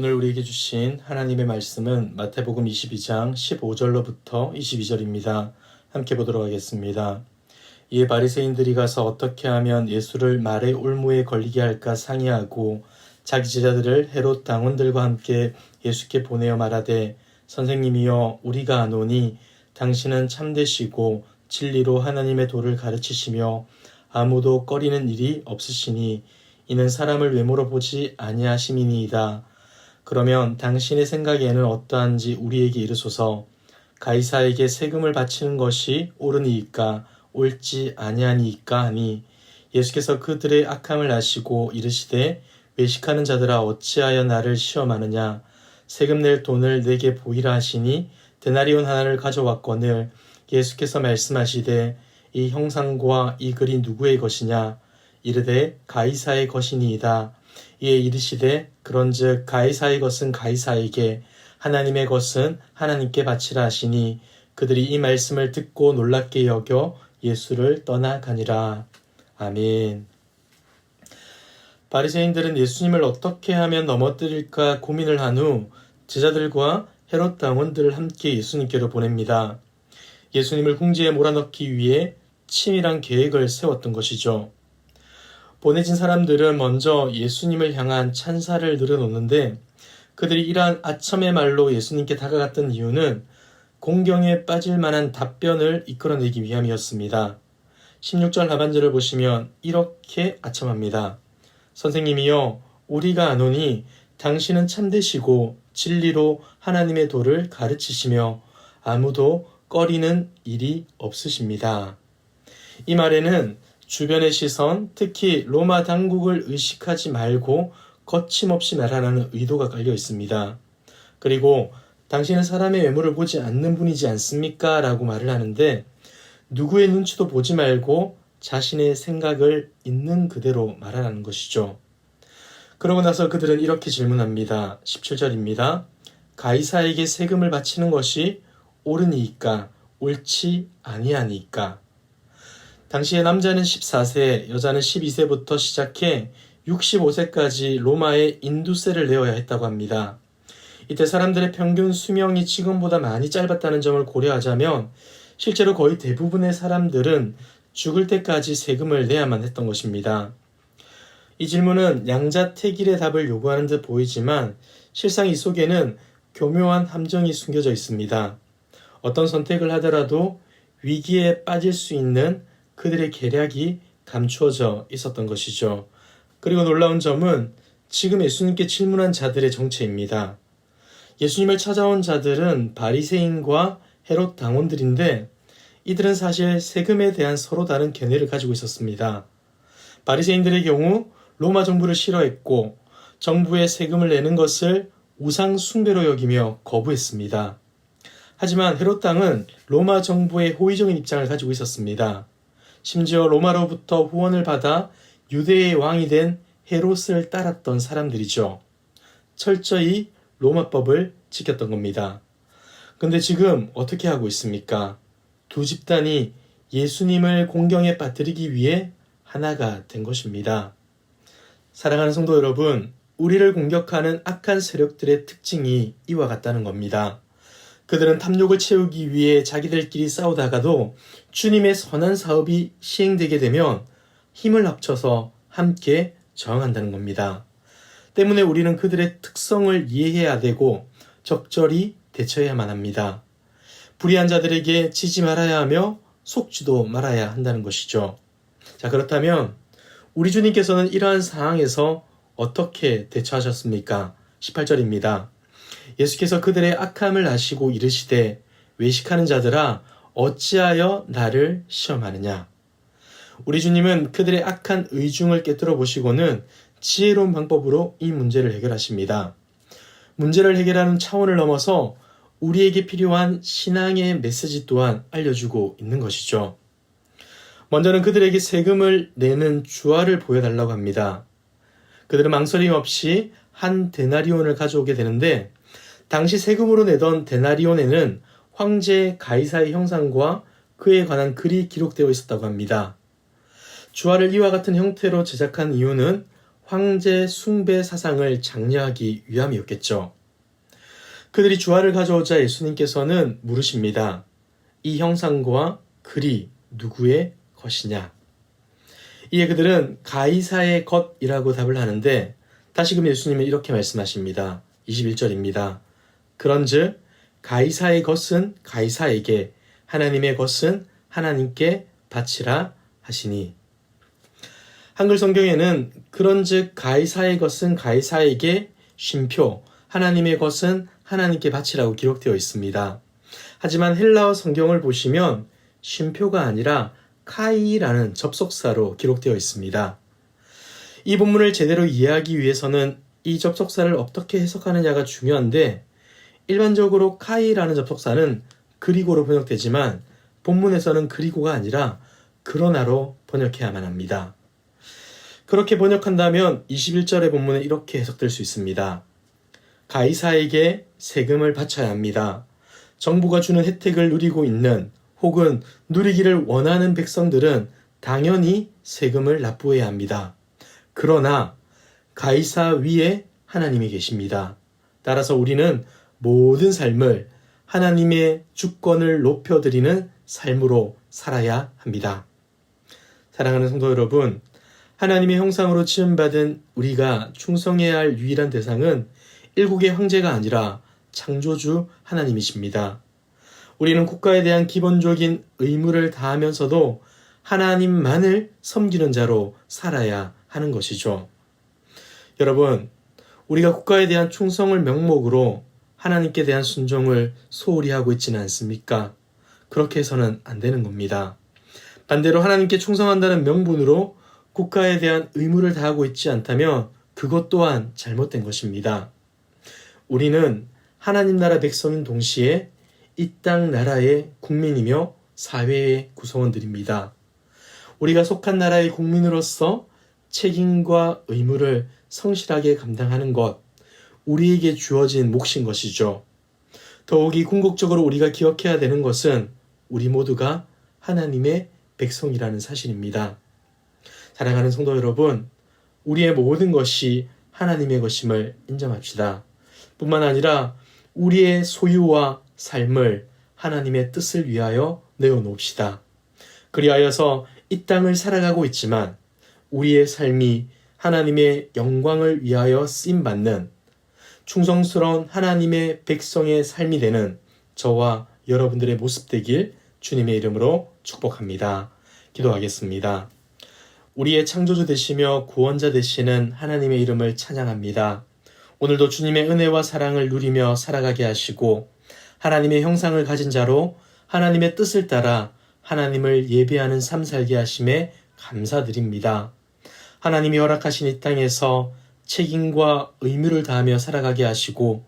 오늘 우리에게 주신 하나님의 말씀은 마태복음 22장 15절로부터 22절입니다. 함께 보도록 하겠습니다. 이에 바리새인들이 가서 어떻게 하면 예수를 말의 올무에 걸리게 할까 상의하고 자기 제자들을 헤롯 당원들과 함께 예수께 보내어 말하되 선생님이여 우리가 아노니 당신은 참되시고 진리로 하나님의 도를 가르치시며 아무도 꺼리는 일이 없으시니 이는 사람을 외모로 보지 아니하심이니이다. 그러면 당신의 생각에는 어떠한지 우리에게 이르소서. 가이사에게 세금을 바치는 것이 옳으니이까 옳지 아니하니이까 하니 예수께서 그들의 악함을 아시고 이르시되 외식하는 자들아 어찌하여 나를 시험하느냐. 세금 낼 돈을 내게 보이라 하시니 데나리온 하나를 가져왔거늘 예수께서 말씀하시되 이 형상과 이 글이 누구의 것이냐. 이르되 가이사의 것이니이다. 이에 이르시되 그런즉 가이사의 것은 가이사에게 하나님의 것은 하나님께 바치라 하시니 그들이 이 말씀을 듣고 놀랍게 여겨 예수를 떠나가니라. 아멘. 바리새인들은 예수님을 어떻게 하면 넘어뜨릴까 고민을 한 후 제자들과 헤롯 당원들을 함께 예수님께로 보냅니다. 예수님을 궁지에 몰아넣기 위해 치밀한 계획을 세웠던 것이죠. 보내진 사람들은 먼저 예수님을 향한 찬사를 늘어놓는데 그들이 이러한 아첨의 말로 예수님께 다가갔던 이유는 공경에 빠질 만한 답변을 이끌어내기 위함이었습니다. 16절 하반절을 보시면 이렇게 아첨합니다. 선생님이여 우리가 아노니 당신은 참되시고 진리로 하나님의 도를 가르치시며 아무도 꺼리는 일이 없으십니다. 이 말에는 주변의 시선, 특히 로마 당국을 의식하지 말고 거침없이 말하라는 의도가 깔려 있습니다. 그리고 당신은 사람의 외모를 보지 않는 분이지 않습니까? 라고 말을 하는데 누구의 눈치도 보지 말고 자신의 생각을 있는 그대로 말하라는 것이죠. 그러고 나서 그들은 이렇게 질문합니다. 17절입니다. 가이사에게 세금을 바치는 것이 옳으니이까 옳지 아니하니이까. 당시에 남자는 14세, 여자는 12세부터 시작해 65세까지 로마에 인두세를 내어야 했다고 합니다. 이때 사람들의 평균 수명이 지금보다 많이 짧았다는 점을 고려하자면 실제로 거의 대부분의 사람들은 죽을 때까지 세금을 내야만 했던 것입니다. 이 질문은 양자택일의 답을 요구하는 듯 보이지만 실상 이 속에는 교묘한 함정이 숨겨져 있습니다. 어떤 선택을 하더라도 위기에 빠질 수 있는 그들의 계략이 감추어져 있었던 것이죠. 그리고 놀라운 점은 지금 예수님께 질문한 자들의 정체입니다. 예수님을 찾아온 자들은 바리새인과 헤롯 당원들인데 이들은 사실 세금에 대한 서로 다른 견해를 가지고 있었습니다. 바리새인들의 경우 로마 정부를 싫어했고 정부에 세금을 내는 것을 우상 숭배로 여기며 거부했습니다. 하지만 헤롯 당은 로마 정부의 호의적인 입장을 가지고 있었습니다. 심지어 로마로부터 후원을 받아 유대의 왕이 된 헤롯을 따랐던 사람들이죠. 철저히 로마법을 지켰던 겁니다. 근데 지금 어떻게 하고 있습니까? 두 집단이 예수님을 공경에 빠뜨리기 위해 하나가 된 것입니다. 사랑하는 성도 여러분, 우리를 공격하는 악한 세력들의 특징이 이와 같다는 겁니다. 그들은 탐욕을 채우기 위해 자기들끼리 싸우다가도 주님의 선한 사업이 시행되게 되면 힘을 합쳐서 함께 저항한다는 겁니다. 때문에 우리는 그들의 특성을 이해해야 되고 적절히 대처해야만 합니다. 불의한 자들에게 지지 말아야 하며 속지도 말아야 한다는 것이죠. 자, 그렇다면 우리 주님께서는 이러한 상황에서 어떻게 대처하셨습니까? 18절입니다. 예수께서 그들의 악함을 아시고 이르시되 외식하는 자들아 어찌하여 나를 시험하느냐. 우리 주님은 그들의 악한 의중을 깨뜨려 보시고는 지혜로운 방법으로 이 문제를 해결하십니다. 문제를 해결하는 차원을 넘어서 우리에게 필요한 신앙의 메시지 또한 알려주고 있는 것이죠. 먼저는 그들에게 세금을 내는 주화를 보여달라고 합니다. 그들은 망설임 없이 한 데나리온을 가져오게 되는데 당시 세금으로 내던 데나리온에는 황제 가이사의 형상과 그에 관한 글이 기록되어 있었다고 합니다. 주화를 이와 같은 형태로 제작한 이유는 황제 숭배 사상을 장려하기 위함이었겠죠. 그들이 주화를 가져오자 예수님께서는 물으십니다. 이 형상과 글이 누구의 것이냐? 이에 그들은 가이사의 것이라고 답을 하는데 다시금 예수님은 이렇게 말씀하십니다. 21절입니다. 그런즉 가이사의 것은 가이사에게, 하나님의 것은 하나님께 바치라 하시니. 한글 성경에는 그런즉 가이사의 것은 가이사에게 쉼표, 하나님의 것은 하나님께 바치라고 기록되어 있습니다. 하지만 헬라어 성경을 보시면 쉼표가 아니라 카이라는 접속사로 기록되어 있습니다. 이 본문을 제대로 이해하기 위해서는 이 접속사를 어떻게 해석하느냐가 중요한데, 일반적으로 카이라는 접속사는 그리고로 번역되지만 본문에서는 그리고가 아니라 그러나로 번역해야만 합니다. 그렇게 번역한다면 21절의 본문은 이렇게 해석될 수 있습니다. 가이사에게 세금을 바쳐야 합니다. 정부가 주는 혜택을 누리고 있는 혹은 누리기를 원하는 백성들은 당연히 세금을 납부해야 합니다. 그러나 가이사 위에 하나님이 계십니다. 따라서 우리는 모든 삶을 하나님의 주권을 높여드리는 삶으로 살아야 합니다. 사랑하는 성도 여러분, 하나님의 형상으로 지음받은 우리가 충성해야 할 유일한 대상은 일국의 황제가 아니라 창조주 하나님이십니다. 우리는 국가에 대한 기본적인 의무를 다하면서도 하나님만을 섬기는 자로 살아야 하는 것이죠. 여러분, 우리가 국가에 대한 충성을 명목으로 하나님께 대한 순종을 소홀히 하고 있지는 않습니까? 그렇게 해서는 안 되는 겁니다. 반대로 하나님께 충성한다는 명분으로 국가에 대한 의무를 다하고 있지 않다면 그것 또한 잘못된 것입니다. 우리는 하나님 나라 백성인 동시에 이 땅 나라의 국민이며 사회의 구성원들입니다. 우리가 속한 나라의 국민으로서 책임과 의무를 성실하게 감당하는 것, 우리에게 주어진 몫인 것이죠. 더욱이 궁극적으로 우리가 기억해야 되는 것은 우리 모두가 하나님의 백성이라는 사실입니다. 사랑하는 성도 여러분, 우리의 모든 것이 하나님의 것임을 인정합시다. 뿐만 아니라 우리의 소유와 삶을 하나님의 뜻을 위하여 내어놓읍시다. 그리하여서 이 땅을 살아가고 있지만 우리의 삶이 하나님의 영광을 위하여 쓰임받는 충성스러운 하나님의 백성의 삶이 되는 저와 여러분들의 모습 되길 주님의 이름으로 축복합니다. 기도하겠습니다. 우리의 창조주 되시며 구원자 되시는 하나님의 이름을 찬양합니다. 오늘도 주님의 은혜와 사랑을 누리며 살아가게 하시고 하나님의 형상을 가진 자로 하나님의 뜻을 따라 하나님을 예배하는 삶 살게 하심에 감사드립니다. 하나님이 허락하신 이 땅에서 책임과 의무를 다하며 살아가게 하시고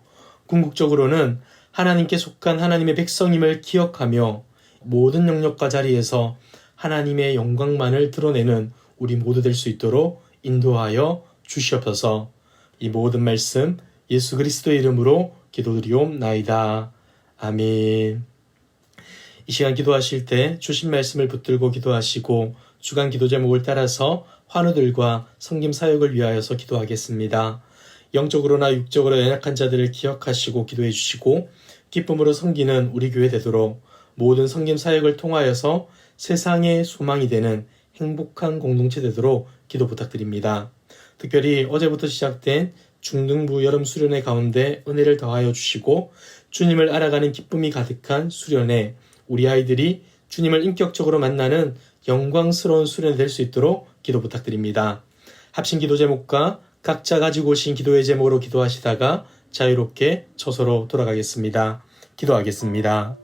궁극적으로는 하나님께 속한 하나님의 백성임을 기억하며 모든 영역과 자리에서 하나님의 영광만을 드러내는 우리 모두 될 수 있도록 인도하여 주시옵소서. 이 모든 말씀 예수 그리스도의 이름으로 기도드리옵나이다. 아멘. 이 시간 기도하실 때 주신 말씀을 붙들고 기도하시고 주간 기도 제목을 따라서 환우들과 섬김 사역을 위하여서 기도하겠습니다. 영적으로나 육적으로 연약한 자들을 기억하시고 기도해 주시고 기쁨으로 섬기는 우리 교회 되도록 모든 섬김 사역을 통하여서 세상의 소망이 되는 행복한 공동체 되도록 기도 부탁드립니다. 특별히 어제부터 시작된 중등부 여름 수련회 가운데 은혜를 더하여 주시고 주님을 알아가는 기쁨이 가득한 수련회, 우리 아이들이 주님을 인격적으로 만나는 영광스러운 수련이 될 수 있도록 기도 부탁드립니다. 합심 기도 제목과 각자 가지고 오신 기도의 제목으로 기도하시다가 자유롭게 처소로 돌아가겠습니다. 기도하겠습니다.